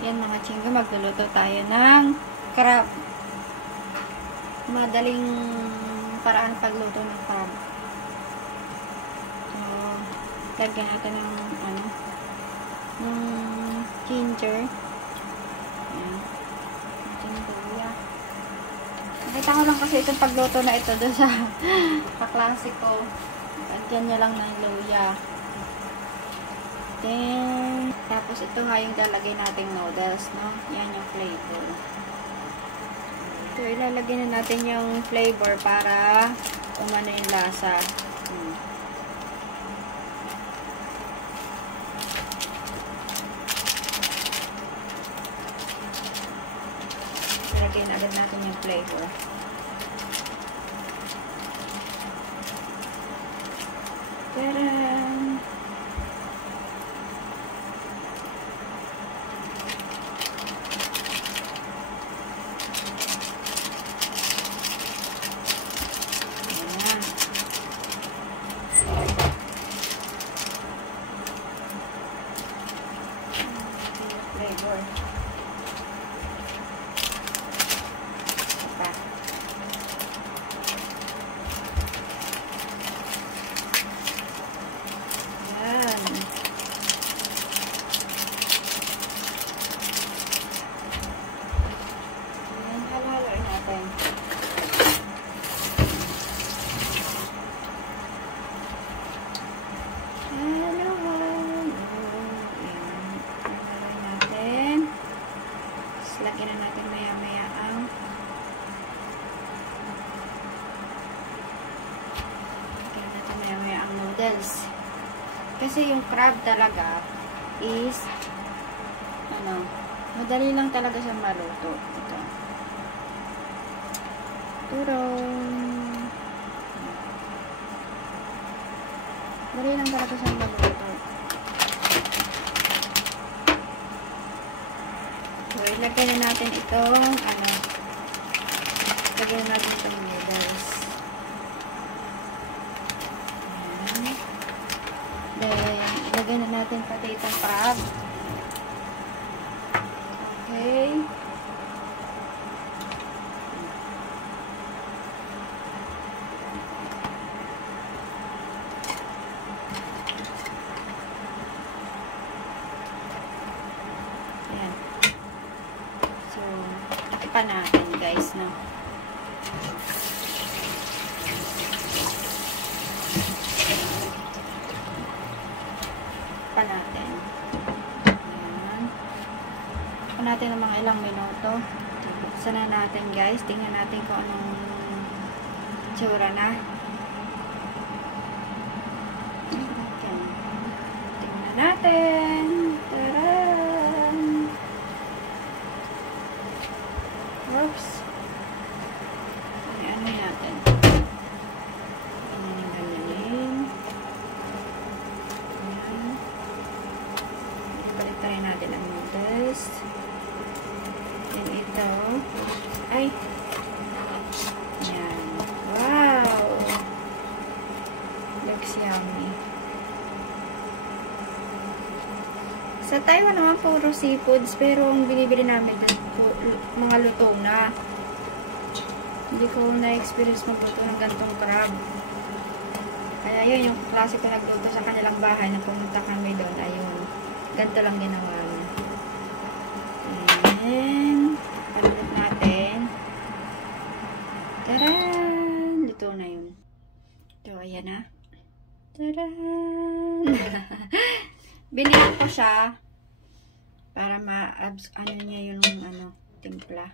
Yan mga chinggo, magluluto tayo ng crab. Madaling paraan pagluto ng crab. So, lagyan natin ng ng ginger. Ayan. Luya. Nakita ko lang kasi itong pagluto na ito doon sa kaklase ko. Lagyan niya lang ng luya. Then, tapos ito nga yung lalagay nating noodles, no? Yan yung flavor. So, ilalagay na natin yung flavor para umano yung lasa. Ilalagay na agad natin yung flavor. Tadaan! Flavor. Yan. Yan, halo-haloin natin. Lagyan na natin maya-maya ang noodles. Kasi yung crab talaga is madali lang talaga siya maluto. Ito. Turong. Madali lang talaga siya maluto. So, ilagay na natin itong ilagay na natin itong noodles. Ayan. Then, ilagay na natin pati itong crab. Okay. Ayan. So, pa natin guys, no? Pa natin. Ayan. Pa natin ng mga ilang minuto. Buksan na natin guys. Tingnan natin kung anong tsura na. Tingnan natin. Oops. Ano natin? Ganyan. Ayan. Balik tayo natin ang noodles. Then ito. Ay! Ayan. Wow! Looks yummy. Sa Taiwan naman puro seafoods, pero ang binibili namin mga luto na. Hindi ko na-experience magluto ng gantong crab. Kaya yun, yung klase ko nagluto sa kanilang bahay na pumunta kami doon. Ayun. Ganito lang ginawa mo. And panulit natin. Taran! Luto na yun. Ito, ayan na. Taran! Binili ko siya para niya yung timpla.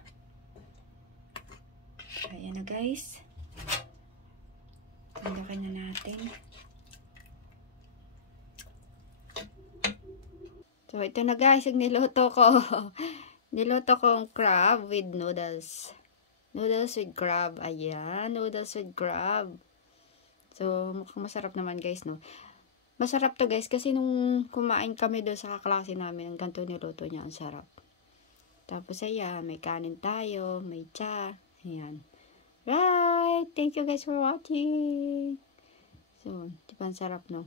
Ayan na guys. Tandakan na natin. So ito na guys, yung niluto ko. Niluto ko ang crab with noodles. Noodles with crab. Ayan, noodles with crab. So mukhang masarap naman guys, no? Masarap to guys kasi nung kumain kami doon sa kaklase namin, ang ganito niluto niya, ang sarap. Tapos ayan, may kanin tayo, may cha. Ayan. Right! Thank you guys for watching. So, diba ang sarap, no?